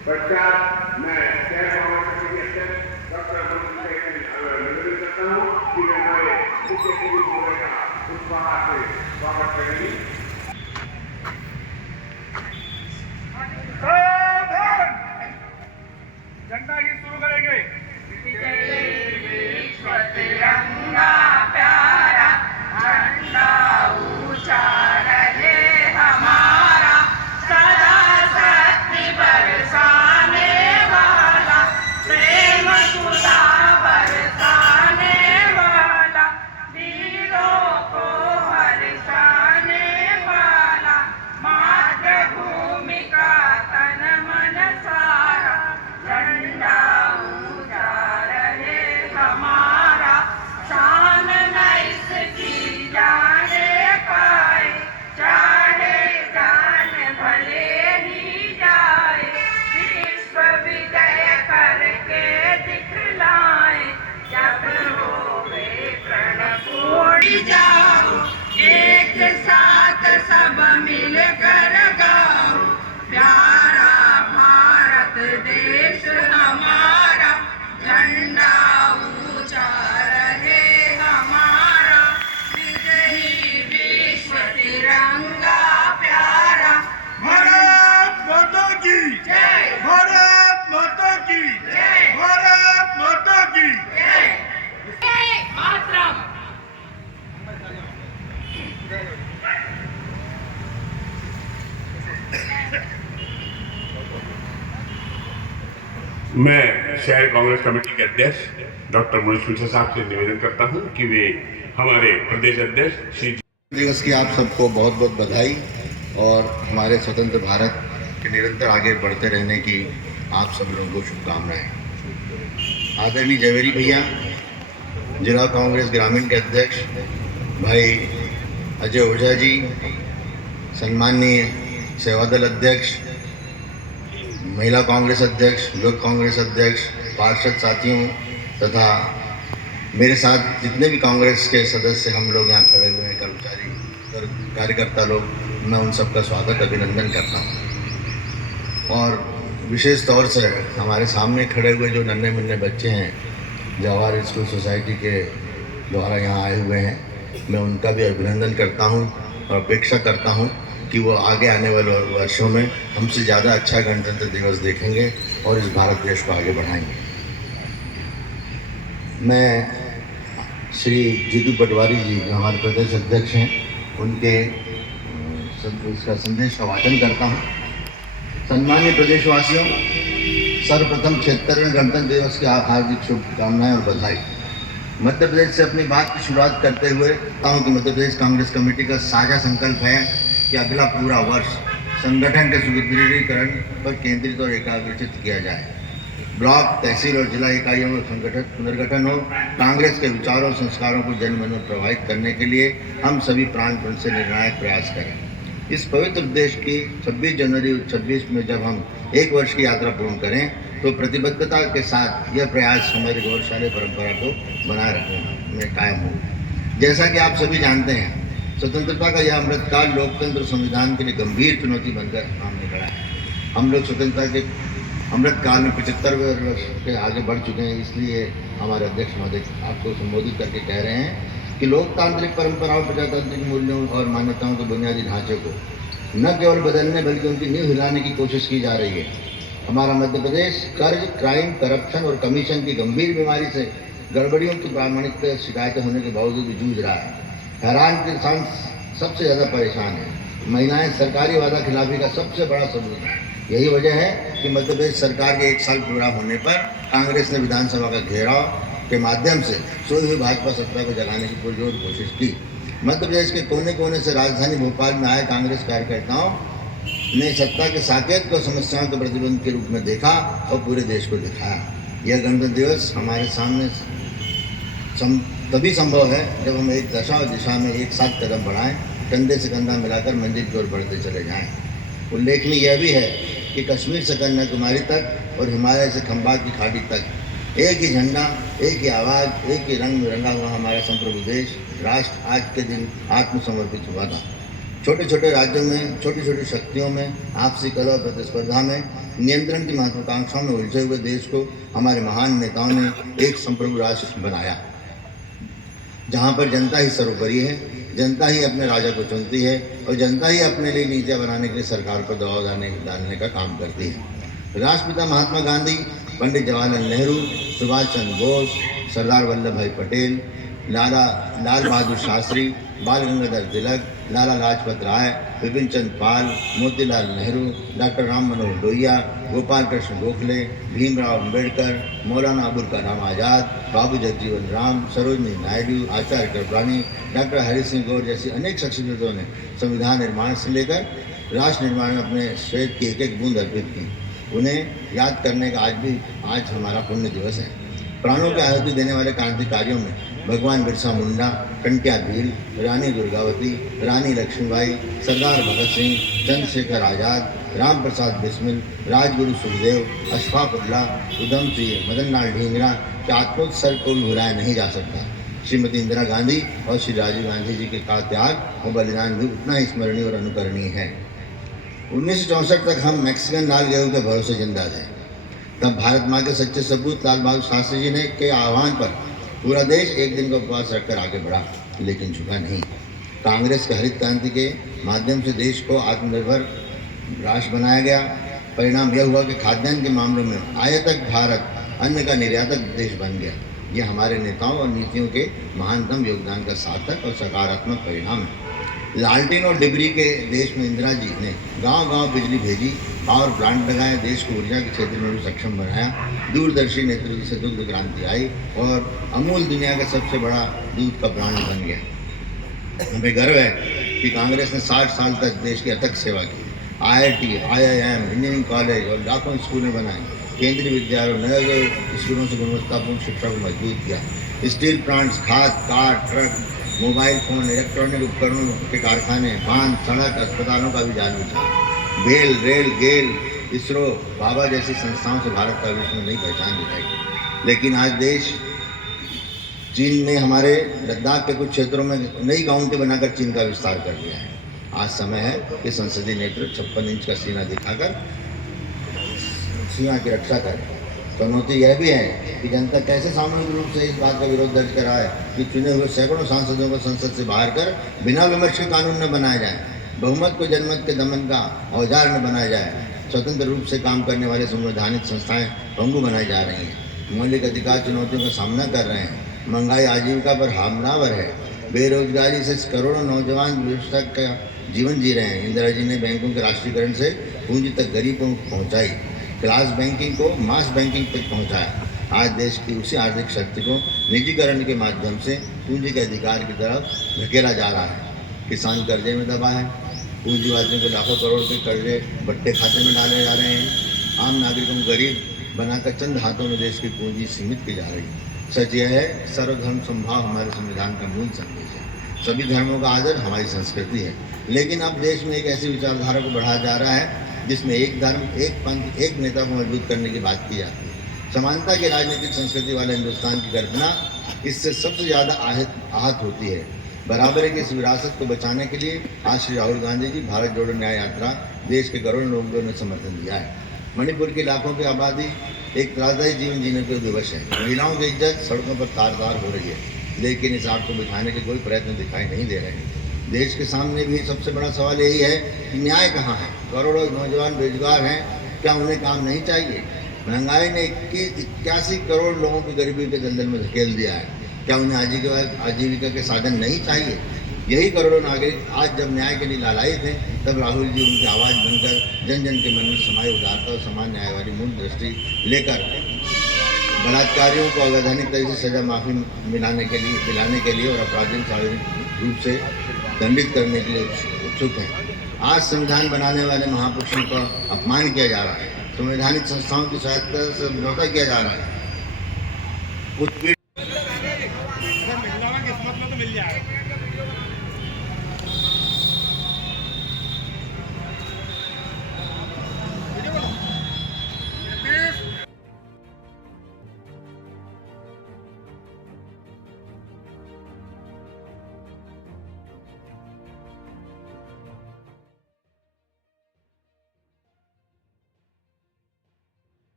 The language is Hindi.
पश्चात मैं डॉक्टर निवेदन करता हूँ कि वे हमारे मुख्य अतिथि महोदय का पुष्पहार से स्वागत करेंगे। झंडा गीत शुरू करेंगे। तिरंगा प्यारा झंडा ऊंचा रहे हमारा, सदा शक्ति बरसाने वाला, प्रेम सुधा बरसाने वाला, वीरों को हर्षाने वाला, मातृभूमि का तन मन सारा, झंडा ऊंचा रहे हमारा, शान न इसकी जाने पाए, चाहे जान भले ही जाए, विश्व विजय करके दिखलाए, जब होवे प्रण उड़ जाओ, एक साथ सब मिलकर गाओ, प्यारा भारत देश हमारा, झंडा ऊंचा रहे हमारा, विजयी विश्व तिरंगा प्यारा। भारत माता की जय, भारत माता की जय, भारत माता की जय, जय मातरम। मैं शहर कांग्रेस कमेटी के अध्यक्ष डॉक्टर मनोज कुलशा साहब से निवेदन करता हूं कि वे हमारे प्रदेश अध्यक्ष श्री दिवस की आप सबको बहुत बहुत बधाई और हमारे स्वतंत्र भारत के निरंतर आगे बढ़ते रहने की आप सब लोगों को शुभकामनाएं। आदरणीय जवेरी भैया, जिला कांग्रेस ग्रामीण के अध्यक्ष भाई अजय ओझा जी, सम्माननीय सेवादल अध्यक्ष, महिला कांग्रेस अध्यक्ष, युवक कांग्रेस अध्यक्ष, पार्षद साथियों तथा मेरे साथ जितने भी कांग्रेस के सदस्य हम लोग यहाँ खड़े हुए हैं, कर्मचारी कार्यकर्ता लोग, मैं उन सबका स्वागत अभिनंदन करता हूँ। और विशेष तौर से हमारे सामने खड़े हुए जो नन्हे मुन्ने बच्चे हैं जवाहर स्कूल सोसाइटी के द्वारा यहाँ आए हुए हैं, मैं उनका भी अभिनंदन करता हूँ और अपेक्षा करता हूँ कि वो आगे आने वाले वर्षों में हमसे ज़्यादा अच्छा गणतंत्र दिवस देखेंगे और इस भारत देश को आगे बढ़ाएंगे। मैं श्री जीतू पटवारी जी, जो हमारे प्रदेश अध्यक्ष हैं, उनके इसका संदेश का वाचन करता हूँ। सम्मानित प्रदेशवासियों, सर्वप्रथम 76वें गणतंत्र दिवस की हार्दिक शुभकामनाएं और बधाई। मध्य प्रदेश से अपनी बात की शुरुआत करते हुए कहता हूँ कि मध्य प्रदेश कांग्रेस कमेटी का साझा संकल्प है कि अगला पूरा वर्ष संगठन के सुदृढ़ीकरण पर केंद्रित और एकाग्रचित किया जाए। ब्लॉक, तहसील और जिला इकाइयों में पुनर्गठन हो। कांग्रेस के विचारों और संस्कारों को जन मन में प्रभावित करने के लिए हम सभी प्राणपण से निर्णायक प्रयास करें। इस पवित्र देश की 26 जनवरी 26 में जब हम एक वर्ष की यात्रा पूर्ण करें तो प्रतिबद्धता के साथ यह प्रयास हमारी गौरवशाली परंपरा को बनाए रखने में कायम हो। जैसा कि आप सभी जानते हैं, स्वतंत्रता का यह अमृतकाल लोकतंत्र संविधान के लिए गंभीर चुनौती बनकर सामने खड़ा है। हम लोग स्वतंत्रता के अमृतकाल में 75वें वर्ष के आगे बढ़ चुके हैं। इसलिए हमारे अध्यक्ष महोदय आपको संबोधित करके कह रहे हैं कि लोकतांत्रिक परंपराओं, प्रजातांत्रिक मूल्यों और मान्यताओं के बुनियादी ढांचे को न केवल बदलने बल्कि उनकी नींव हिलाने की कोशिश की जा रही है। हमारा मध्य प्रदेश कर्ज, क्राइम, करप्शन और कमीशन की गंभीर बीमारी से गड़बड़ियों की प्रामाणिक शिकायतें होने के बावजूद भी जूझ रहा है। हैरान किसान सबसे ज़्यादा परेशान है। महिलाएं सरकारी वादा खिलाफी का सबसे बड़ा सबूत है। यही वजह है कि मध्य प्रदेश सरकार के 1 साल पूरा होने पर कांग्रेस ने विधानसभा का घेराव के माध्यम से सोई हुई भाजपा सत्ता को जगाने की पुरजोर कोशिश की। मध्य प्रदेश के कोने कोने से राजधानी भोपाल में आए कांग्रेस कार्यकर्ताओं ने सत्ता के साकेत को समस्याओं के प्रतिबंध के रूप में देखा और पूरे देश को दिखाया। यह गणतंत्र दिवस हमारे सामने तभी संभव है जब हम एक दशा और दिशा में एक साथ कदम बढ़ाएं, कंधे से कंधा मिलाकर मंजिल की ओर बढ़ते चले जाएं। उल्लेखनीय यह भी है कि कश्मीर से कन्याकुमारी तक और हिमालय से खंबात की खाड़ी तक एक ही झंडा, एक ही आवाज़, एक ही रंग रंगा हुआ हमारा संप्रभु देश राष्ट्र आज के दिन आत्मसमर्पित हुआ था। छोटे छोटे राज्यों में, छोटी छोटी शक्तियों में, आपसी कलह प्रतिस्पर्धा में, नियंत्रण की महत्वाकांक्षाओं में उलझे हुए देश को हमारे महान नेताओं ने एक संप्रभु राष्ट्र बनाया, जहाँ पर जनता ही सर्वोपरि है, जनता ही अपने राजा को चुनती है और जनता ही अपने लिए नीतियाँ बनाने के लिए सरकार पर दबाव डालने का काम करती है। राष्ट्रपिता महात्मा गांधी, पंडित जवाहरलाल नेहरू, सुभाष चंद्र बोस, सरदार वल्लभ भाई पटेल, लाल बहादुर शास्त्री, बाल गंगाधर तिलक, लाला लाजपत राय, विपिन चंद्र पाल, मोतीलाल नेहरू, डॉक्टर राम मनोहर लोहिया, गोपाल कृष्ण गोखले, भीमराव अम्बेडकर, मौलाना अबुल कलाम आज़ाद, बाबू जगजीवन राम, सरोजनी नायडू, आचार्य कृपलानी, डॉक्टर हरि सिंह गौर जैसी अनेक शख्सियतों ने संविधान निर्माण से लेकर राष्ट्र निर्माण में अपने श्वेत की एक एक बूंद अर्पित की। उन्हें याद करने का आज हमारा पुण्य दिवस है। प्राणों की आहुति देने वाले क्रांतिकारियों में भगवान बिरसा मुंडा, टंट्या भील, रानी दुर्गावती, रानी लक्ष्मीबाई, सरदार भगत सिंह, चंद्रशेखर आज़ाद, राम प्रसाद बिस्मिल, राजगुरु सुखदेव, अशफाक उल्लाह, उधम सिंह, मदन लाल ढींगरा के आत्मोत्सर्ग को भी भुलाया नहीं जा सकता। श्रीमती इंदिरा गांधी और श्री राजीव गांधी जी के का त्याग और बलिदान भी उतना ही स्मरणीय और अनुकरणीय है। 1964 तक हम मैक्सिकन लाल गेहूं के भरोसे जिंदा थे। तब भारत माँ के सच्चे सपूत लाल बहादुर शास्त्री जी ने के आह्वान पर पूरा देश एक दिन का उपवास रखकर आगे बढ़ा, लेकिन झुका नहीं। कांग्रेस के हरित क्रांति के माध्यम से देश को आत्मनिर्भर राष्ट्र बनाया गया। परिणाम यह हुआ कि खाद्यान्न के मामलों में आयातक भारत अन्न का निर्यातक देश बन गया। ये हमारे नेताओं और नीतियों के महानतम योगदान का सार्थक और सकारात्मक परिणाम है। लालटेन और डिबरी के देश में इंदिरा जी ने गांव-गांव बिजली भेजी, पावर प्लांट लगाए, देश को ऊर्जा के क्षेत्र में भी सक्षम बनाया। दूरदर्शी नेतृत्व से दुग्ध क्रांति आई और अमूल दुनिया का सबसे बड़ा दूध का ब्रांड बन गया। हमें गर्व है कि कांग्रेस ने 60 साल तक देश की अथक सेवा की। IIT, IIM, इंजीनियरिंग कॉलेज और लाखों स्कूलें बनाए। केंद्रीय विद्यालयों, नए स्कूलों से गुणवत्तापूर्ण शिक्षा को मजबूत किया। स्टील प्लांट्स, खाद, car, truck, mobile phone, electronic उपकरणों के कारखाने, बांध, सड़क, अस्पतालों का भी जाल बिछा। बेल, रेल, गेल, इसरो, बाबा जैसी संस्थाओं से भारत का विश्व में नई पहचान दिखाई। लेकिन आज देश चीन ने हमारे लद्दाख के कुछ क्षेत्रों में नई गाउंटें बनाकर चीन का विस्तार कर दिया है। आज समय है कि संसदीय नेतृत्व 56 इंच का सीना दिखाकर सीमा की रक्षा करें। चुनौती यह भी है कि जनता कैसे सामूहिक रूप से इस बात का विरोध दर्ज कराए कि चुने हुए सैकड़ों सांसदों को संसद से बाहर कर बिना विमर्श के कानून न बनाए जाए, बहुमत को जनमत के दमन का औजार न बनाया जाए, स्वतंत्र रूप से काम करने वाले संवैधानिक संस्थाएं भंगु बनाई जा रही हैं, मौलिक अधिकार चुनौतियों का सामना कर रहे हैं, महंगाई आजीविका पर हमलावर है, बेरोजगारी से करोड़ों नौजवान व्यवस्था का जीवन जी रहे हैं। इंदिरा जी ने बैंकों के राष्ट्रीयकरण से पूंजी तक गरीबों को पहुँचाई, क्लास बैंकिंग को मास बैंकिंग तक पहुँचाया। आज देश की उसी आर्थिक शक्ति को निजीकरण के माध्यम से पूंजी के अधिकार की तरफ धकेला जा रहा है। किसान कर्जे में दबा है, पूंजीवादियों को लाखों करोड़ के कर्जे बट्टे खाते में डाले जा रहे हैं, आम नागरिकों को गरीब बनाकर चंद हाथों में देश की पूंजी सीमित की जा रही है। सच यह है, सर्वधर्म समभाव हमारे संविधान का मूल संदेश है। सभी धर्मों का आदर हमारी संस्कृति है। लेकिन अब देश में एक ऐसी विचारधारा को बढ़ाया जा रहा है जिसमें एक धर्म, एक पंथ, एक नेता को मजबूत करने की बात की जाती है। समानता की राजनीतिक संस्कृति वाले हिंदुस्तान की कल्पना इससे सबसे ज़्यादा आहत होती है। बराबरी की इस विरासत को बचाने के लिए आज श्री राहुल गांधी जी भारत जोड़ो न्याय यात्रा देश के करोड़ों लोगों ने समर्थन दिया है। मणिपुर की लाखों की आबादी एक त्रासदायी जीवन जीने के विवश है। महिलाओं की इज्जत सड़कों पर तार-तार हो रही है, लेकिन इस आग को बुझाने के कोई प्रयत्न दिखाई नहीं दे रहे हैं। देश के सामने भी सबसे बड़ा सवाल यही है कि न्याय कहाँ है। करोड़ों नौजवान बेरोजगार हैं, क्या उन्हें काम नहीं चाहिए? महंगाई ने 81 करोड़ लोगों की गरीबी के दलदल में धकेल दिया है, क्या उन्हें आजीविका के साधन नहीं चाहिए? यही करोड़ों नागरिक आज जब न्याय के लिए लालायित थे, तब राहुल जी उनकी आवाज़ बनकर जन जन के मन में समाये उदारता और समान न्याय वाली मूल दृष्टि लेकर बलात्कारियों को अवैधानिक तरीके से सजा माफी दिलाने के लिए और अपराधियों को शारीरिक रूप से दंडित करने के लिए उत्सुक हैं। आज संविधान बनाने वाले महापुरुषों का अपमान किया जा रहा है, संवैधानिक संस्थाओं की सहायता से समझौता किया जा रहा है।